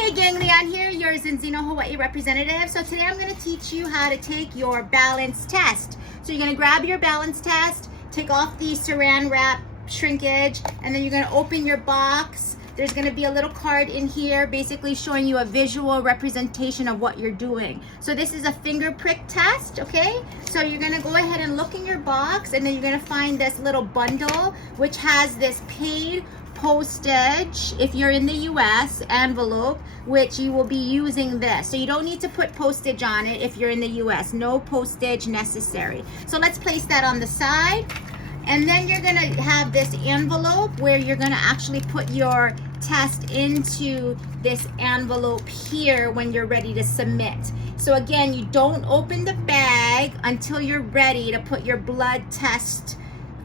Hey gang, Leanne here, your Zinzino Hawaii representative. So today I'm going to teach you how to take your balance test. So you're going to grab your balance test, take off the saran wrap shrinkage, and then you're going to open your box. There's going to be a little card in here basically showing you a visual representation of what you're doing. So this is a finger prick test, okay? So you're going to go ahead and look in your box, and then you're going to find this little bundle which has this paid postage, if you're in the US, envelope, which you will be using this. So you don't need to put postage on it if you're in the US. No postage necessary. So let's place that on the side. And then you're gonna have this envelope where you're gonna actually put your test into this envelope here when you're ready to submit. So again, you don't open the bag until you're ready to put your blood test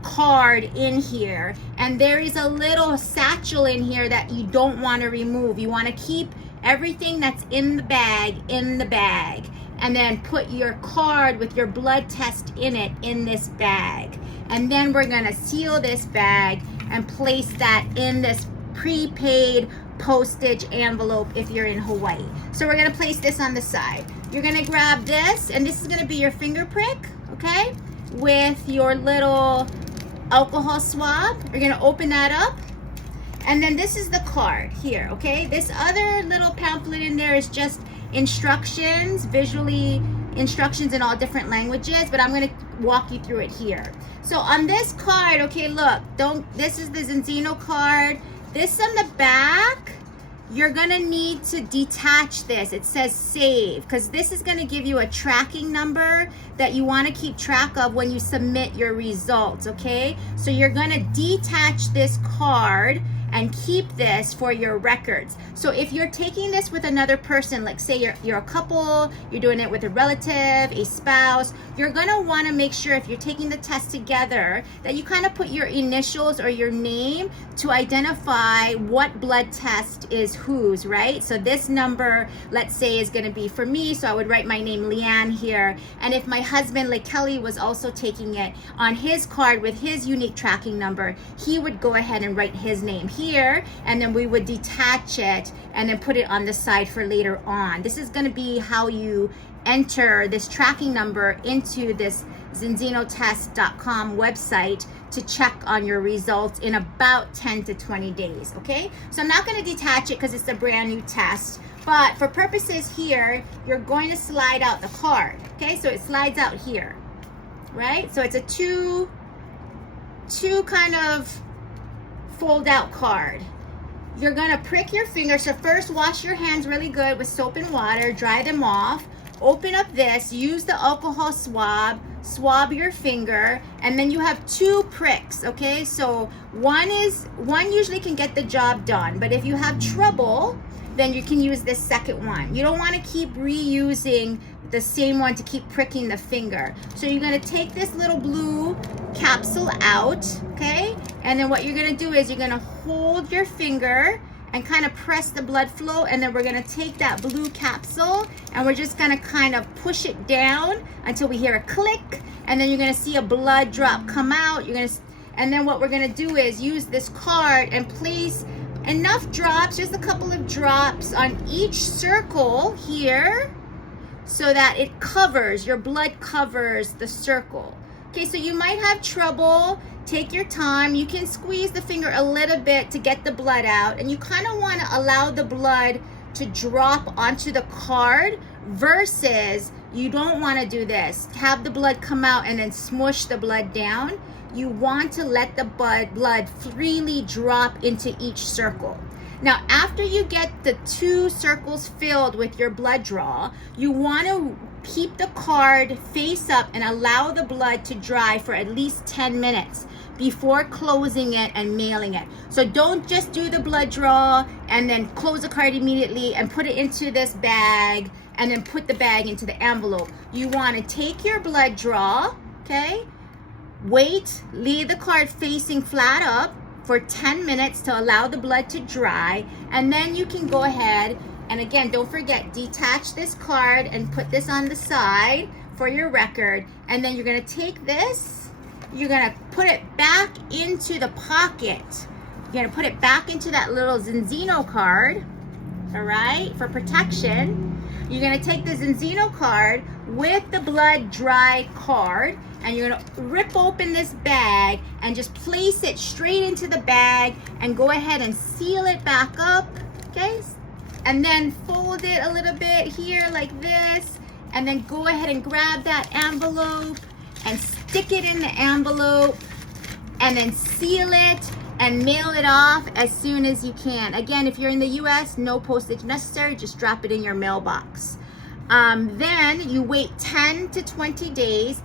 card in here, and there is a little satchel in here that you don't want to remove. You want to keep everything that's in the bag, and then put your card with your blood test in it in this bag. And then we're going to seal this bag and place that in this prepaid postage envelope if you're in Hawaii. So we're going to place this on the side. You're going to grab this, and this is going to be your finger prick, okay, with your little alcohol swab. You're gonna open that up, and then this is the card here, okay? This other little pamphlet in there is just instructions, visually instructions in all different languages, but I'm gonna walk you through it here. So on this card, okay, look, this is the Zinzino card. This on the back, you're gonna need to detach this. It says save, because this is gonna give you a tracking number that you wanna keep track of when you submit your results, okay? So you're gonna detach this card and keep this for your records. So if you're taking this with another person, like say you're a couple, you're doing it with a relative, a spouse, you're gonna wanna make sure if you're taking the test together that you kind of put your initials or your name to identify what blood test is whose, right? So this number, let's say, is gonna be for me, so I would write my name Leanne here. And if my husband, like Kelly, was also taking it on his card with his unique tracking number, he would go ahead and write his name here, and then we would detach it and then put it on the side for later on. This is going to be how you enter this tracking number into this zinzinotest.com website to check on your results in about 10 to 20 days, okay? So I'm not going to detach it because it's a brand new test, but for purposes here, you're going to slide out the card, okay? So it slides out here, right? So it's a two kind of fold out card. You're gonna prick your finger. So first, wash your hands really good with soap and water, dry them off, open up this, use the alcohol swab your finger, and then you have two pricks, okay? So one usually can get the job done, but if you have trouble, then you can use this second one. You don't want to keep reusing the same one to keep pricking the finger. So you're going to take this little blue capsule out, okay? And then what you're going to do is you're going to hold your finger and kind of press the blood flow, and then we're going to take that blue capsule and we're just going to kind of push it down until we hear a click, and then you're going to see a blood drop come out. And then what we're going to do is use this card and place enough drops, just a couple of drops on each circle here, so that it covers, your blood covers the circle. Okay, so you might have trouble. Take your time. You can squeeze the finger a little bit to get the blood out, and you kind of want to allow the blood to drop onto the card versus you don't want to do this. Have the blood come out and then smush the blood down. You want to let the blood freely drop into each circle. Now, after you get the two circles filled with your blood draw, you want to keep the card face up and allow the blood to dry for at least 10 minutes before closing it and mailing it. So don't just do the blood draw and then close the card immediately and put it into this bag and then put the bag into the envelope. You want to take your blood draw, okay? Wait, leave the card facing flat up for 10 minutes to allow the blood to dry, and then you can go ahead and, again, don't forget, detach this card and put this on the side for your record. And then you're going to take this, you're going to put it back into the pocket. You're going to put it back into that little Zinzino card, all right, for protection. You're gonna take the Zinzino card with the blood dry card, and you're gonna rip open this bag and just place it straight into the bag and go ahead and seal it back up, okay? And then fold it a little bit here like this, and then go ahead and grab that envelope and stick it in the envelope, and then seal it and mail it off as soon as you can. Again, if you're in the US, no postage necessary, just drop it in your mailbox. Then you wait 10 to 20 days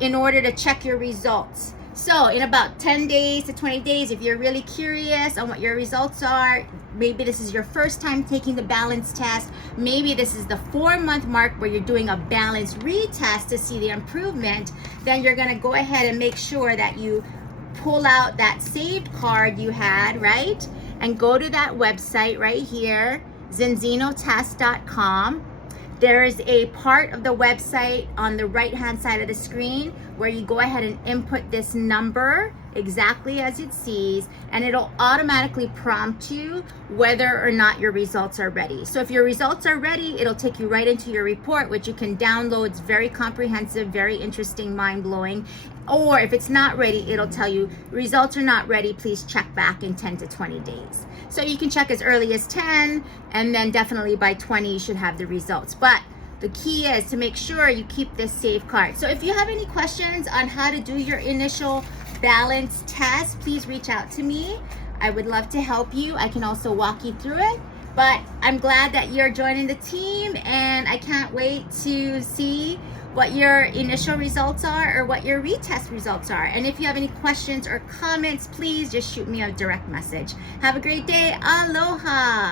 in order to check your results. So in about 10 days to 20 days, if you're really curious on what your results are, maybe this is your first time taking the balance test, maybe this is the 4-month mark where you're doing a balance retest to see the improvement, then you're gonna go ahead and make sure that you pull out that saved card you had, right? And go to that website right here, zinzinotest.com. There is a part of the website on the right-hand side of the screen where you go ahead and input this number exactly as it sees, and it'll automatically prompt you whether or not your results are ready. So if your results are ready, it'll take you right into your report, which you can download. It's very comprehensive, very interesting, mind-blowing. Or if it's not ready, it'll tell you results are not ready, please check back in 10 to 20 days. So you can check as early as 10, and then definitely by 20 you should have the results. But the key is to make sure you keep this saved card. So if you have any questions on how to do your initial balance test, please reach out to me. I would love to help you. I can also walk you through it. But I'm glad that you're joining the team, and I can't wait to see what your initial results are or what your retest results are. And if you have any questions or comments, please just shoot me a direct message. Have a great day. Aloha.